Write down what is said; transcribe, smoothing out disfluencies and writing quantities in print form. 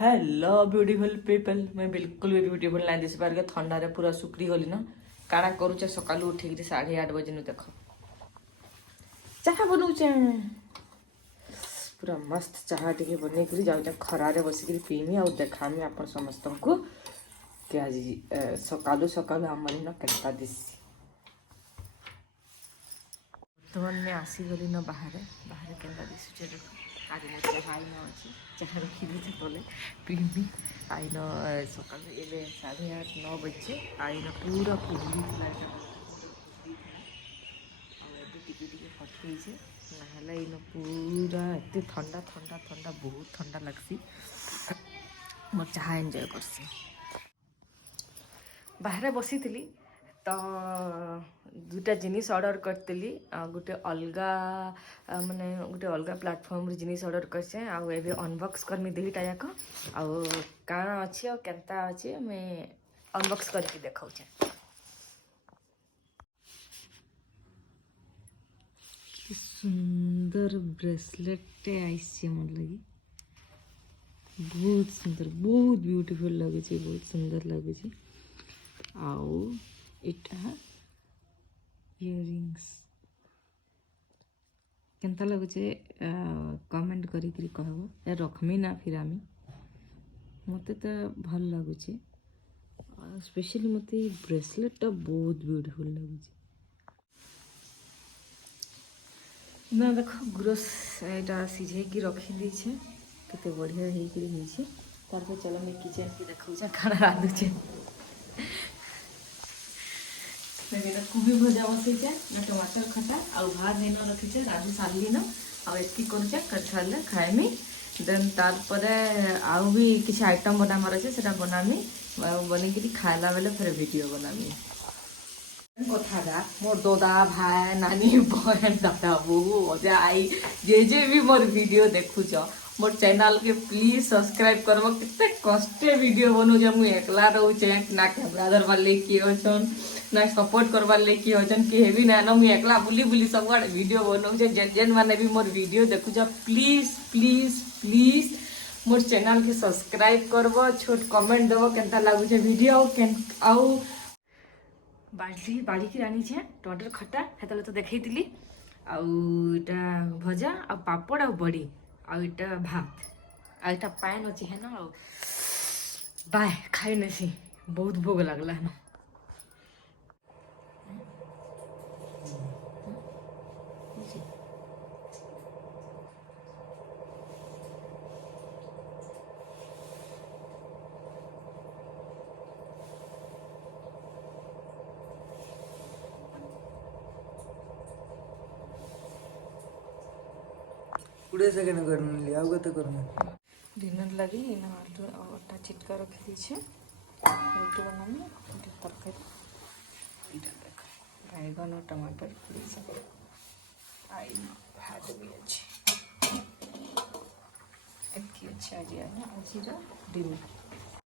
hello beautiful people मैं बिल्कुल भी ब्यूटीफुल नहीं दिस पार के थंडा रे पूरा सुक्री गली ना काଣା करूचे सकालू उठिक 8:30 बजे नु देख चाहा बनौचे पूरा मस्त चाहा टिके बनै करी जाउचे खरा रे बसिक पीमी आ देखामी अपन समस्त को कि आज सकालू सकालू हमर न केता दिसी वर्तमान में आसी गली न बाहर बाहर केता दिसुचे आज मैं चाहा न अछि चाहा रखी दी तले पीमी आइन सकाल एले 8:30 9 बजे आइन पूरा कुहली थला टिके टिके फटके ना इन पूरा एत ठंडा ठंडा ठंडा बहुत ठंडा लगसी मोर चाहा एंजॉय करसी बाहर बसी थी तो दुटा जिनिस ऑर्डर करती गोटे अलग माने गोटे अलग प्लेटफॉर्म जिनिस ऑर्डर करछे आ एबे अनबॉक्स करमी दुईटा जाक आ काना अच्छी और केनता अच्छी मैं अनबॉक्स करके देखाऊचे सुंदर ब्रेसलेट आइसे मोर लगी बहुत सुंदर बहुत ब्यूटीफुल लगे बहुत सुंदर लगे आओ इटा इयरिंग्स केनता लगुचे कमेंट करी कहबो या रखमी ना फिर आमी मते तो भल लगुचे स्पेशली मते ब्रेसलेट टा बहुत ब्यूटीफुल लगुचे ना देखो गुरस एटा सिझे की रखी दी छे केते बढ़िया हे करी होई छे तार पे चलो मैं किचन के देखौ छे खाना रांधु छे ना कोबी भजा बसई छे ना टमाटर खटा आ भात देन रखी छे रांधु सारली न आ एतकी कर छे कछाले खाइमी देन तार परे आउ भी किछ आइटम बनामार छे सेटा बनामी बने कि खाइला बेले फिर वीडियो बनामी कथा मोर दादा भाई नानी बहन दादा बहू अजा आई जे भी मोर वीडियो देखुच मोर चैनल के प्लीज सब्सक्राइब करब कितने कष्टे वीडियो बनू मुझे एकला रोचे ना कैमरा धरबार ले किए होचन ना सपोर्ट करबार ले किए होचन कि हेवी ना ना मुझे एकला बुली बुली सब वीडियो बनऊ जेन माने भी मोर वीडियो देखुच प्लीज प्लीज प्लीज मोर चैनल के सब्सक्राइब करब छोट कमेंट देव केनता लागुचे वीडियो आउ बाड़ी की रानी छे टमाटर खट्टा हेतले तो देखैतिली आउटा भजा आ पापड़ आ बड़ी आउटा भात आउटा पान अछि है ना बाय खाइ नसी बहुत भोग लागला है ना पूरे सेकंड करने लिए आओगे तो करना डिनर लगी ना आलू आटा चिटका रखी दी छे रोटी बनानी तरकारी इटा देख बैगन और टमाटर पूरी सब आई भात भी अच्छे अच्छी आज डिनर